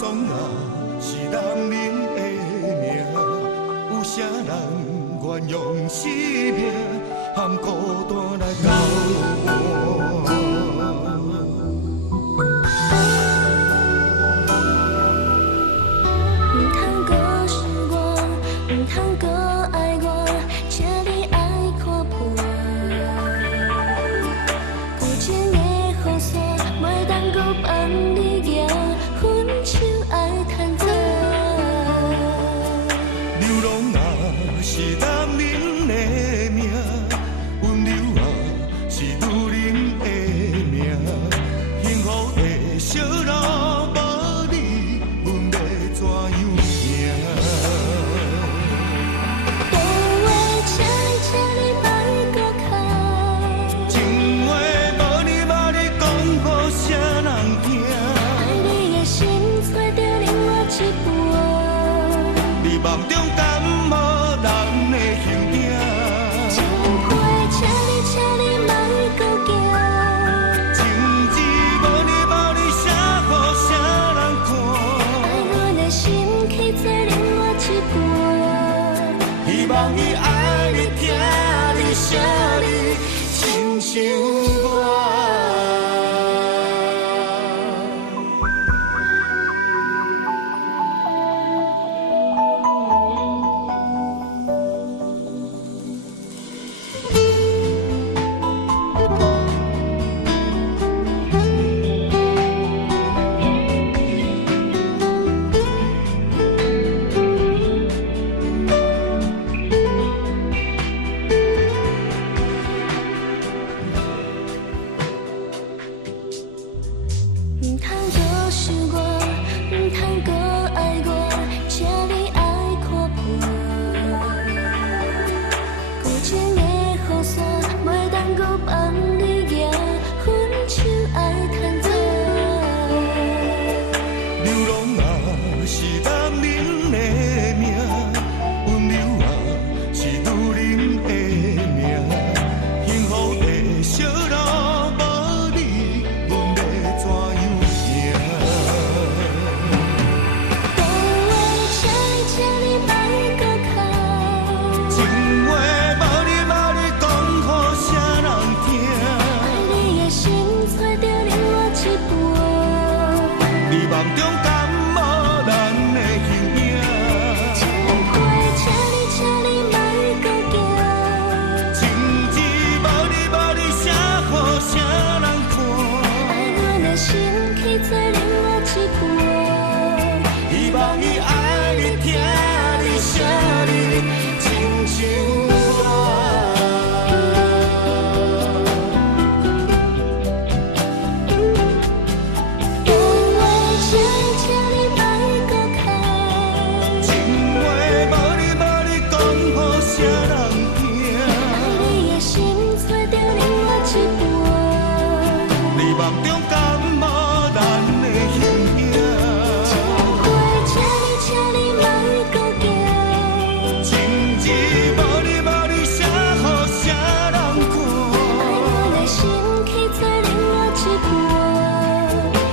爽啊，是男人的命，有啥人愿用生命和孤单来交换？唔通搁是我，唔通搁爱我，请你爱看破。旧情的雨伞，袂当搁放你行，分手爱趁早。流浪啊，是男人的命，温柔啊，是女人的命。幸福的小路无你，阮要怎样行？道话请你莫搁哭。情话无你讲，予啥人听？爱你的心找着另外一半。你梦中敢无人的形影？情花请你莫搁行。情字无你写，予啥人看？爱阮的心去做另外一半。希望伊爱你、听你、惜你，亲像我。唔通搁想我，唔通搁爱我，请你爱看破。旧情的雨伞，袂当搁放你行，分手爱趁早。流浪啊，是男人的命，温柔啊，是女人的命。幸福的小路无你，阮要怎样行？道话请你莫搁哭。情话无你讲，予啥人听？爱你的心找着另外一半。你梦中敢无咱的形影？情花请你莫搁行。情字无你写，予啥人看？爱阮的心去做另外一半。希望伊爱你、听你、惜你，亲像我。道话请你莫搁哭。情话无你讲，予啥人听？爱你的心找着另外一半。你梦中敢无咱的形影？情花请你莫搁行。情字无你写，予啥人看？爱阮的心去做另外一半。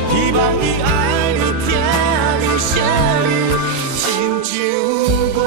希望伊爱你、听你、惜你，亲像我。